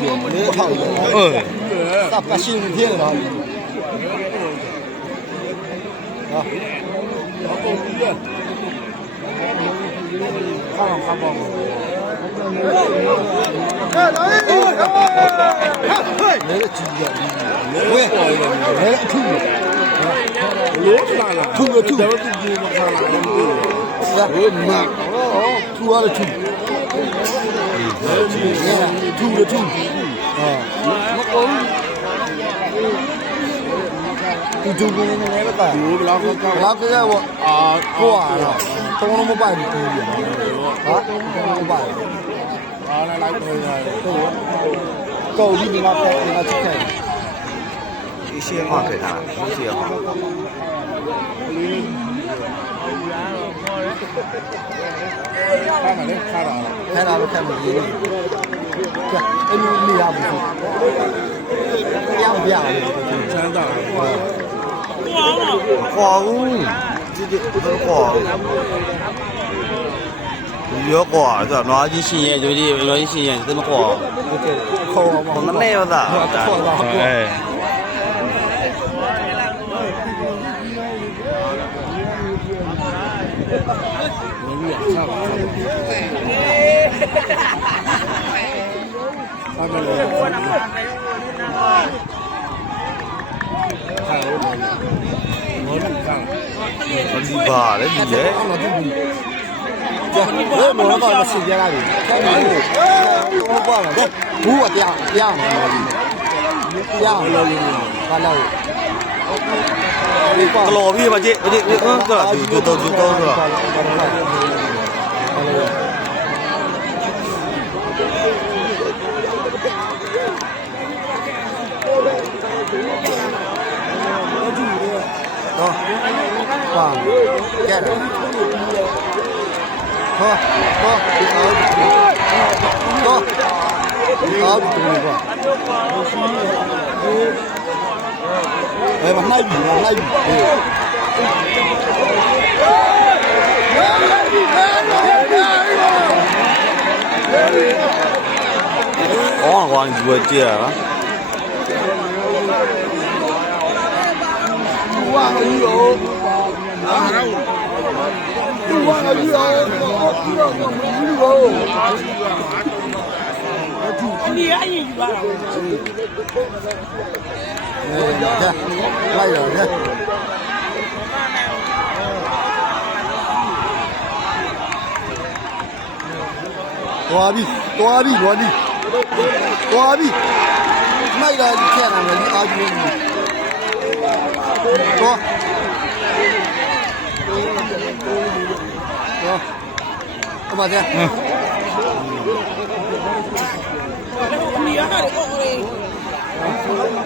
没胖的，嗯，那把新片了。啊，看看看看。来，来，来，来了几个？喂，来了吐了，罗出来了，吐了吐，咱们自己弄上来，对，我妈，吐完了吐。吐就吐，啊，我讲，的，那个啊过完了，东都不摆你吐的，啊来来来， ခါမလဲခါတာလားခါတာပဲခက်မကြီးလေကဲအဲ့လိုလေးရဘူးပြရမပြရဘူးချမ်းသာတယ်ခွာခွာဘူးဒီဒီခွာရောကွာဆိုတော့နွားကြီးရှင်ရဲ့ကြိုးကြီးနွားကြီးရှင်ရဲ့သိမခွာခေါ်ပါမနဲ့ရောသားအဲ 没脸，操！哈哈哈哈！太没脸了！我脸，我脸，我的妈嘞！我的！我摸了把，我使劲拉你！哎，我摸了，走！我垫，垫嘛！垫嘛！老弟，看到？கிலோ வீ பஜி பஜி ஜூத்தோ ஜூத்தோ Đó. Vâng. Dạ. Thôi, thôi, အဲမနှိုက်ဘူးနှိုက်ဘူးအေးအော်ကွာဒီဝကြရလားူဝါငူရောအာရောသူဝါငူရောအော်သူရောငူရောအဒီအရင်ယူလာတာ လိုက်တော့ဗျာသွားပြီသွားပြီဘောဒီသွားပြီလိုက်တာကျန်တယ်လေအာဂျီနေတော့တော့အမကျဟမ်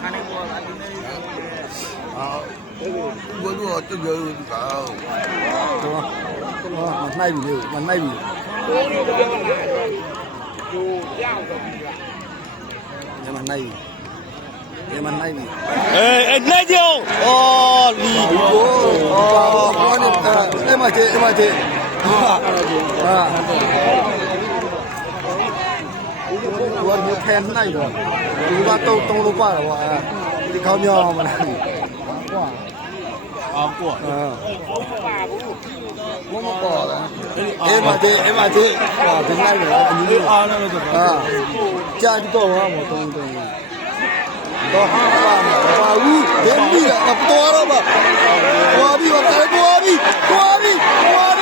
खाने को वो तो तो जो का तो मत नहीं भी मत नहीं भी जो क्या होगा ये मत नहीं ये मत नहीं भी ए नहीं जो ओ ली ओ ओ कौन है ए मचे ए मचे हां हां ခဲနိုင်တော့ဒီကတော့တုံးလို့ပါတော့ဗောဒီကောင်းမြောင်းမလားကွာအာကွာအာဘုံမပေါ်လားအဲ့မချေအဲ့မချေဟာဒီနိုင်တော့အညီအာလည်းတော့အာကြာတော့ဟာမတုံးတုံးတော့ဟာပါမပါဘူးဒင်းပြီးတော့တော်တော့ပါသွားပြီးတော့သွားပြီးသွားပြီးသွား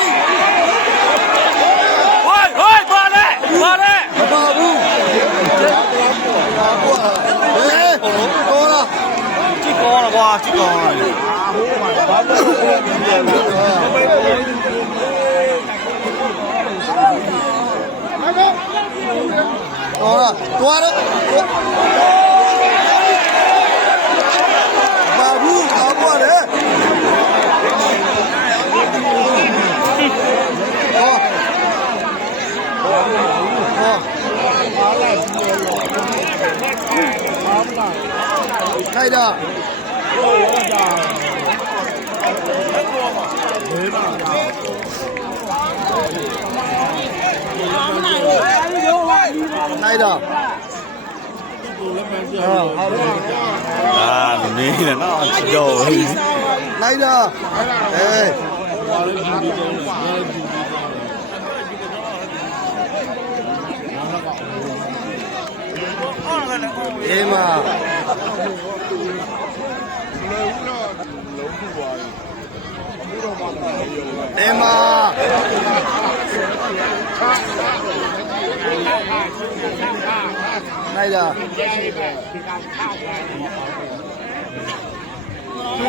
কি কয় তোমার বাবু খাব রে খাই দা Đây rồi. À, mình nghĩ nó đồ Đây rồi. Ê. Em à. လား ခိုက်တာ ဟိုရတာဘယ်မှာလဲ နိုင်တာ ကိုလည်းမပြော ဟာဟုတ်တယ် အာမမင်းလည်းနော်ချစ်တော့ဟိ နိုင်တာအေး ဘာလဲဒီဒီတော့လည်းဒီဒီတော့ အေးမအေးမနိုင်တာအေး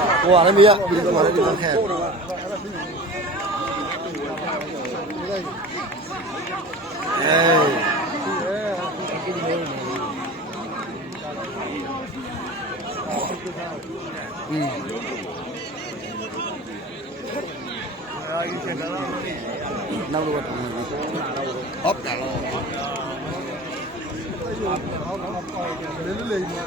ဟိုကလည်းမရဒီ Ừ. đâu luôn ốp cả luôn đến liền lời như.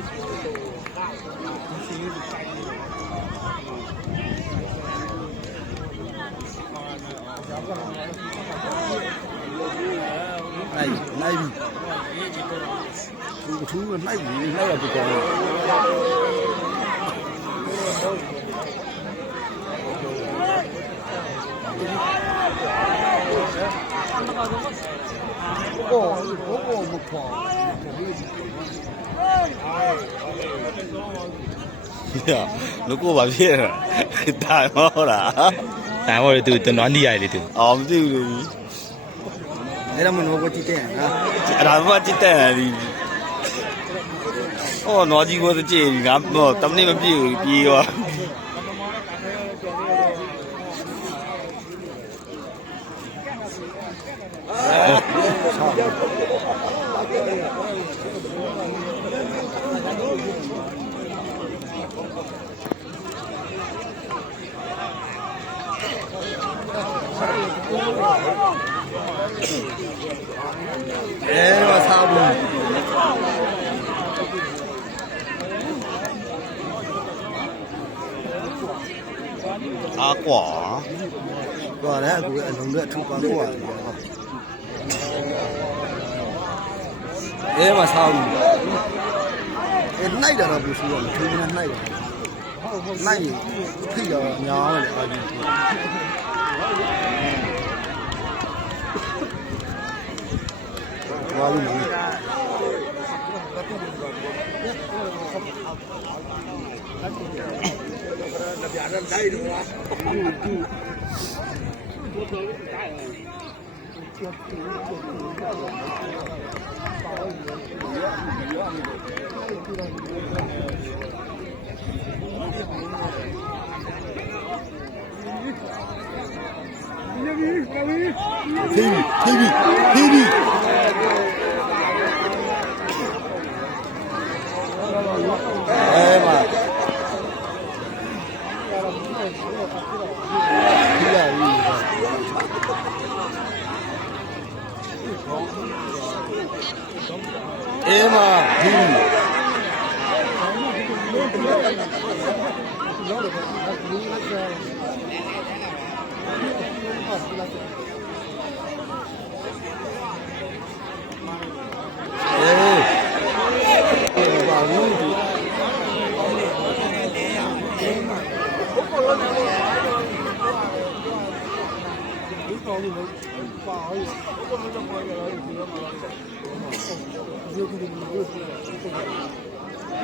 不过，不过木头。ရပြီကော哦，我我没跑， လူကိုပါဖြစ်တာမဟုတ်လား တိုင်ဟောလေသူတနွားနီးရတယ်လေသူ အော်မသိဘူးလေ အဲ့ဒါမလို့ကိုကြည့်တဲ့ဟာ အဲ့ဒါမှကြည့်တဲ့ဒီဟောနော်ကြီးကိုကြည့်ငါတော့တမနစ်မပြည့်ဘူးပြေးရော အဲ တော့စားဘူးအားကွာကွာလည်းအခုအလုံးကအထူပါလို့ရတယ်အဲမစားဘူးအဲနိုင်တယ်တော့ဘူးဆိုတော့သူကနိုင်တယ်နိုင်ရင်ဖိရညားတယ်အာကြီး కాదు Baby, baby, baby.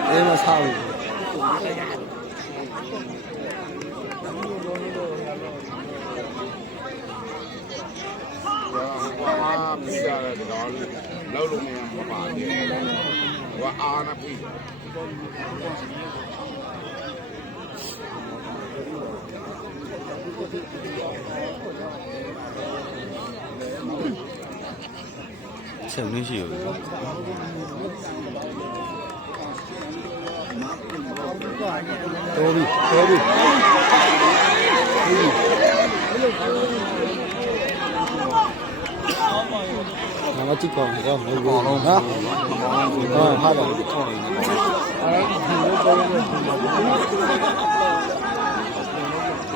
Em sao vậy? lâu luôn em có bà đi 재밌는 시요. 대비, 대비. 나가 찍고 야, 이거 하? 어, 하다.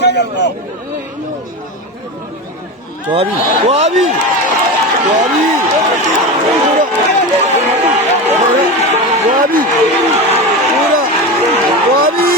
တော်ပြီတော်ပြီတော်ပြီတော်ပြီတော်ပြီ